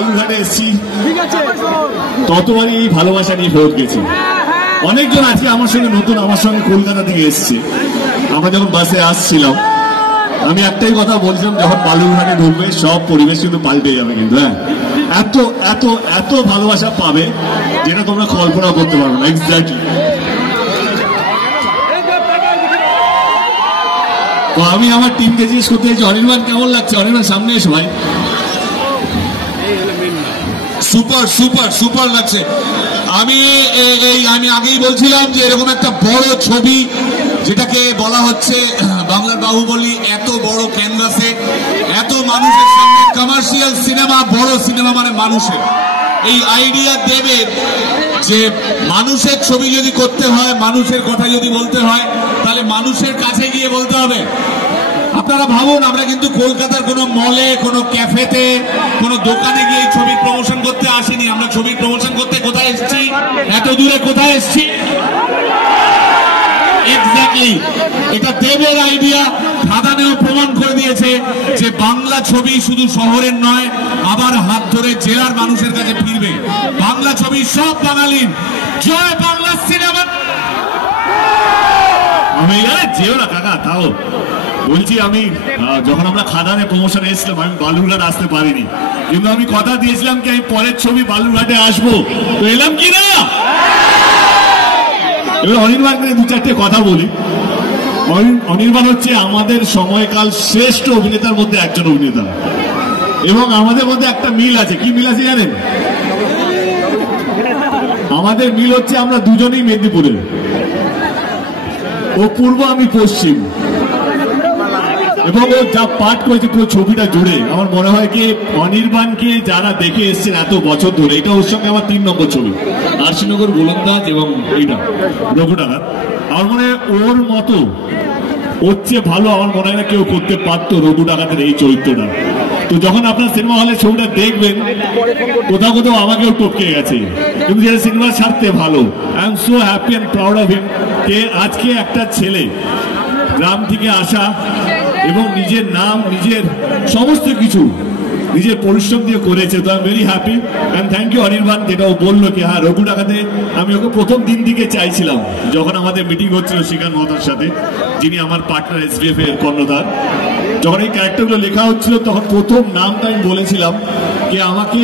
বালুরঘাটে এসেছি ততবারই এই ভালোবাসা নিয়ে ফেরত গেছি। অনেকজন আজকে আমার সঙ্গে নতুন আমার সঙ্গে কলকাতা থেকে এসছে। আমরা যখন বাসে আসছিলাম আমি একটাই কথা বলছিলাম, যখন বালুরঘাটে ঢুকবে সব পরিবেশ কিন্তু পাল্টে যাবে। কিন্তু হ্যাঁ, এত এত এত ভালোবাসা পাবে যেটা তোমরা কল্পনা করতে পারবে না। এক্স্যাক্টলি। তো আমি আমার টিমকে জিজ্ঞেস করতে চাইছি, অনির্বাণ কেমন লাগছে? অনির্বাণ সামনে এসো ভাই। সুপার সুপার সুপার লাগছে। আমি আগেই বলছিলাম যে এরকম একটা বড় ছবি, যেটাকে বলা হচ্ছে বাংলার বাহুবলী, এত বড় ক্যানভাসে এত মানুষের সামনে কমার্শিয়াল সিনেমা, বড় সিনেমা মানে মানুষের, এই আইডিয়া দেবে যে মানুষের ছবি যদি করতে হয়, মানুষের কথা যদি বলতে হয়, তাহলে মানুষের কাছে গিয়ে বলতে হবে। আপনারা ভাবুন, আমরা কিন্তু কলকাতার কোনো মলে, কোনো ক্যাফেতে, কোনো দোকানে গিয়ে ছবির প্রমোশন করতে আসিনি। আমরা ছবির প্রমোশন করতে কোথায় এসেছি? এত দূরে কোথায় এসেছি? এক্স্যাক্টলি। এটা দেবের আইডিয়া। খাদানেও প্রমাণ করে দিয়েছে যে বাংলা ছবি শুধু শহরের নয়, আবার হাত ধরে জেলার মানুষের কাছে ফিরবে। বাংলা ছবি সব বাঙালির। জয় বাংলা সিনেমা। আমি যেও না কাকা, তাও বলছি আমি যখন আমরা খাদানে প্রমোশনে এসেছিলাম আমি বালুরঘাট আসতে পারিনি, কিন্তু আমি কথা দিয়েছিলাম কি আমি পরের ছবি বালুরঘাটে আসবো, তো এলাম কি না? এবার অনির্বাণকে দু চারটে কথা বলি। অনির্বাণ হচ্ছে আমাদের সময়কাল শ্রেষ্ঠ অভিনেতার মধ্যে একজন অভিনেতা, এবং আমাদের মধ্যে একটা মিল আছে। কি মিল আছে জানেন? আমাদের মিল হচ্ছে আমরা দুজনেই মেদিনীপুরের। ও পূর্ব, আমি পশ্চিম, এবং ও যা পাঠ করেছে পুরো ছবিটা জুড়ে আমার মনে হয় কি অনির্বাণকে যারা দেখে এসছেন এত বছর ধরে, এটা ওর সঙ্গে আমার 3 নম্বর ছবি, আরশিনগর গোলন্দাজ এবং এইটা রঘুডাঙ্গা। আমার মনে হয় ওর মতো, ওর চেয়ে ভালো আমার মনে হয় না কেউ করতে পারতো রঘুডাঙ্গাতের এই চরিত্রটা। তো যখন আপনার সিনেমা হলে ছবিটা দেখবেন, কোথাও কোথাও আমাকেও টপকে গেছে, কিন্তু যেটা সিনেমার স্বার্থে ভালো। I am so happy and proud of him কে আজকে একটা ছেলে গ্রাম থেকে আসা এবং নিজের নাম, নিজের সমস্ত কিছু নিজের পরিশ্রম দিয়ে করেছে। তো I am very happy and thank you Anirban, যেটা ও বললো কি হ্যাঁ রঘুডাঙ্গাতে আমি ওকে প্রথম দিন থেকে চাইছিলাম, যখন আমাদের মিটিং হচ্ছিল শিকার মহতার সাথে, যিনি আমার পার্টনার SBF এর কর্ণধার। যখন এই ক্যারেক্টারগুলো লেখা হচ্ছিল তখন প্রথম নামটা আমি বলেছিলাম যে আমাকে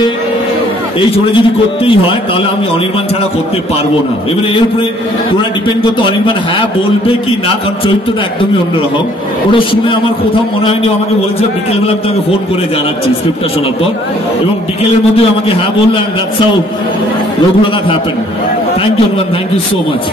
এই ছড়ে যদি করতেই হয় তাহলে আমি অনির্বাণ ছাড়া করতে পারবো না। এবারে এর উপরে পুরো ডিপেন্ড করতে অনির্বাণ হ্যাঁ বলবে কি না, কারণ চরিত্রটা একদমই অন্যরকম। ওটা শুনে আমার কোথাও মনে হয়নি, আমাকে বলেছিল বিকেলবেলা আমি তাকে ফোন করে জানাচ্ছি স্ক্রিপ্টটা শোনার পর, এবং বিকেলের মধ্যে আমাকে হ্যাঁ বললো, and that's how Raghunath happened. Thank you, Anurag. Thank you so much.